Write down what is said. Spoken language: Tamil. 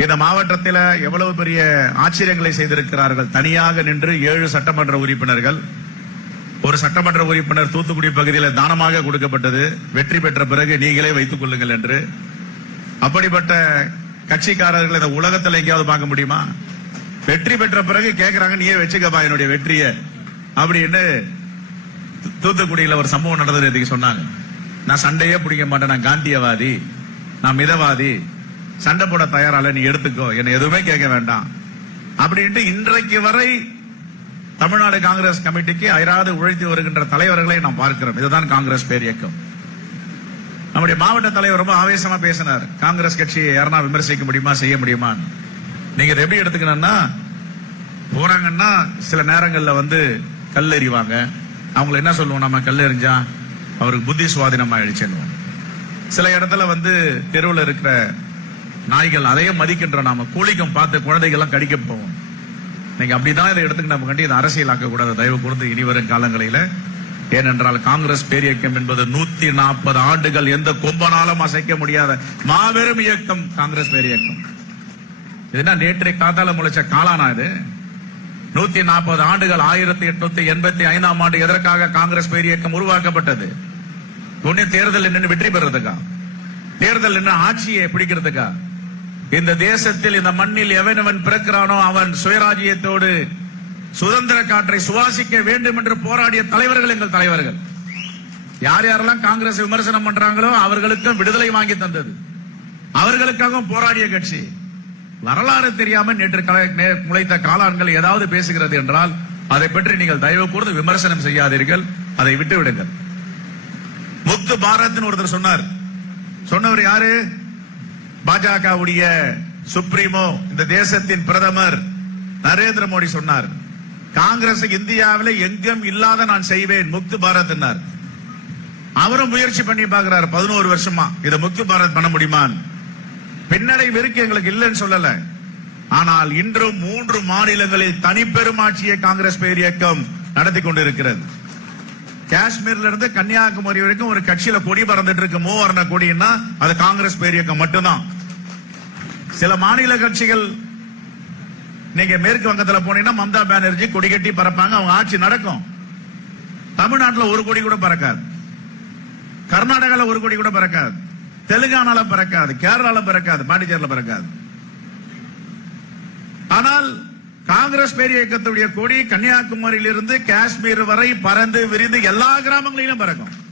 இந்த மாவட்டத்தில் எவ்வளவு பெரிய ஆச்சரியங்களை செய்திருக்கிறார்கள். தனியாக நின்று 7 சட்டமன்ற உறுப்பினர்கள், ஒரு சட்டமன்ற உறுப்பினர் தூத்துக்குடி பகுதியில் தானமாக கொடுக்கப்பட்டது. வெற்றி பெற்ற பிறகு நீங்களே வைத்துக் கொள்ளுங்கள் என்று. அப்படிப்பட்ட கட்சிக்காரர்கள் இந்த உலகத்தில் எங்கேயாவது பார்க்க முடியுமா? வெற்றி பெற்ற பிறகு கேட்கிறாங்க, நீயே வச்சுக்கப்பா என்னுடைய வெற்றியை அப்படின்னு. தூத்துக்குடியில் ஒரு சம்பவம் நடந்தது சொன்னாங்க. நான் சண்டையே பிடிக்க மாட்டேன், நான் காந்தியவாதி, நான் மிதவாதி, சண்டை போட தயாரால, நீ எடுத்துக்கோ, என்ன எதுவுமே கேட்க வேண்டாம் அப்படின்ட்டு இன்றைக்கு வரை தமிழ்நாடு காங்கிரஸ் கமிட்டிக்கு அயராது உழைத்து வருகின்ற தலைவர்களை நாம் பார்க்கிறோம். இதுதான் காங்கிரஸ் பேரியக்கம். நம்முடைய மாவட்ட தலைவர் ரொம்ப ஆவேசமா பேசினார். காங்கிரஸ் கட்சியை யாரா விமர்சிக்க முடியுமா, செய்ய முடியுமா? நீங்க இதை எப்படி எடுத்துக்கணும்னா, போறாங்கன்னா சில நேரங்கள்ல கல் எறிவாங்க. அவங்களை என்ன சொல்லுவோம், நம்ம கல் எறிஞ்சா அவருக்கு புத்தி சுவாதீனம் ஆயிடுச்சுன்னு. சில இடத்துல தெருவில் இருக்கிற நாய்கள் அதையும் மதிக்கின்ற நாம கூலிக்கம் பார்த்து குழந்தைகள்லாம் கடிக்க போவோம். நீங்க அப்படிதான் இதை எடுத்துக்க நம்ம கண்டி இதை அரசியலாக்க கூடாது தயவு கூர்ந்து இனி வரும் காலங்களில. ஏனென்றால் காங்கிரஸ் பேரியக்கம் என்பது 140 ஆண்டுகள் எந்த கொம்பனாலும் அசைக்க முடியாத மாபெரும் இயக்கம் காங்கிரஸ் பேரியக்கம். இதுனா நேற்றை காத்தால முளைச்ச காலானா இது? 140 ஆண்டுகள் 1885ஆம் ஆண்டு எதற்காக காங்கிரஸ் பேரியக்கம் உருவாக்கப்பட்டது? ஒன்னு தேர்தல் நின்று வெற்றி பெறதுக்கா? தேர்தல் நின்று ஆட்சியை பிடிக்கிறதுக்கா? இந்த தேசத்தில் இந்த மண்ணில் எவனவன் பிறக்கிறானோ அவன் சுயராஜ்யத்தோடு சுதந்திர காற்றை சுவாசிக்க வேண்டும் என்று போராடிய தலைவர்கள் எங்கள் தலைவர்கள். யார் யாரெல்லாம் காங்கிரஸ் விமர்சனம் பண்றாங்களோ அவர்களுக்கும் விடுதலை வாங்கி தந்தது, அவர்களுக்காகவும் போராடிய கட்சி. வரலாறு தெரியாம நேற்று முளைத்த காளான்கள் ஏதாவது பேசுகிறது என்றால் அதை பற்றி நீங்கள் தயவு கூர்ந்து விமர்சனம் செய்யாதீர்கள், அதை விட்டு விடுங்கள். முக்து பாரத் ஒருத்தர் சொன்னார். சொன்னவர் யாரு? பாஜகவுடைய சுப்ரீமோ, இந்த தேசத்தின் பிரதமர் நரேந்திர மோடி சொன்னார். காங்கிரஸ் இந்தியாவில் எங்கும் இல்லாத நான் செய்வேன் முக்து பாரத். அவரும் முயற்சி பண்ணி பார்க்கிறார் 11 வருஷமா. இதை முக்து பாரத் பண்ண முடியுமா? பின்னடைவு இருக்கு, எங்களுக்கு இல்லைன்னு சொல்லல. ஆனால் இன்றும் 3 மாநிலங்களில் தனிப்பெருமாட்சியை காங்கிரஸ் பேரியக்கம் நடத்தி கொண்டிருக்கிறது. காஷ்மீர்ல இருந்து கன்னியாகுமரி வரைக்கும் ஒரு கட்சியில கொடி பறந்துட்டு இருக்கு, மூவர்ண கொடின்னா அது காங்கிரஸ் பேரியக்கம் மட்டும்தான். சில மாநில கட்சிகள் நீங்க மேற்கு வங்கத்தில் போனீங்கன்னா மம்தா பானர்ஜி கொடி கட்டி பறப்பாங்க, அவங்க ஆட்சி நடக்கும். தமிழ்நாட்டில் ஒரு கொடி கூட பறக்காது, கர்நாடகால ஒரு கொடி கூட பறக்காது, தெலுங்கானால பறக்காது, கேரளால பறக்காது, பாண்டிச்சேரியில பறக்காது. ஆனால் காங்கிரஸ் பேரியக்கத்துடைய கொடி கன்னியாகுமரியிலிருந்து காஷ்மீர் வரை பறந்து விரிந்து எல்லா கிராமங்களிலும் பறக்கும்.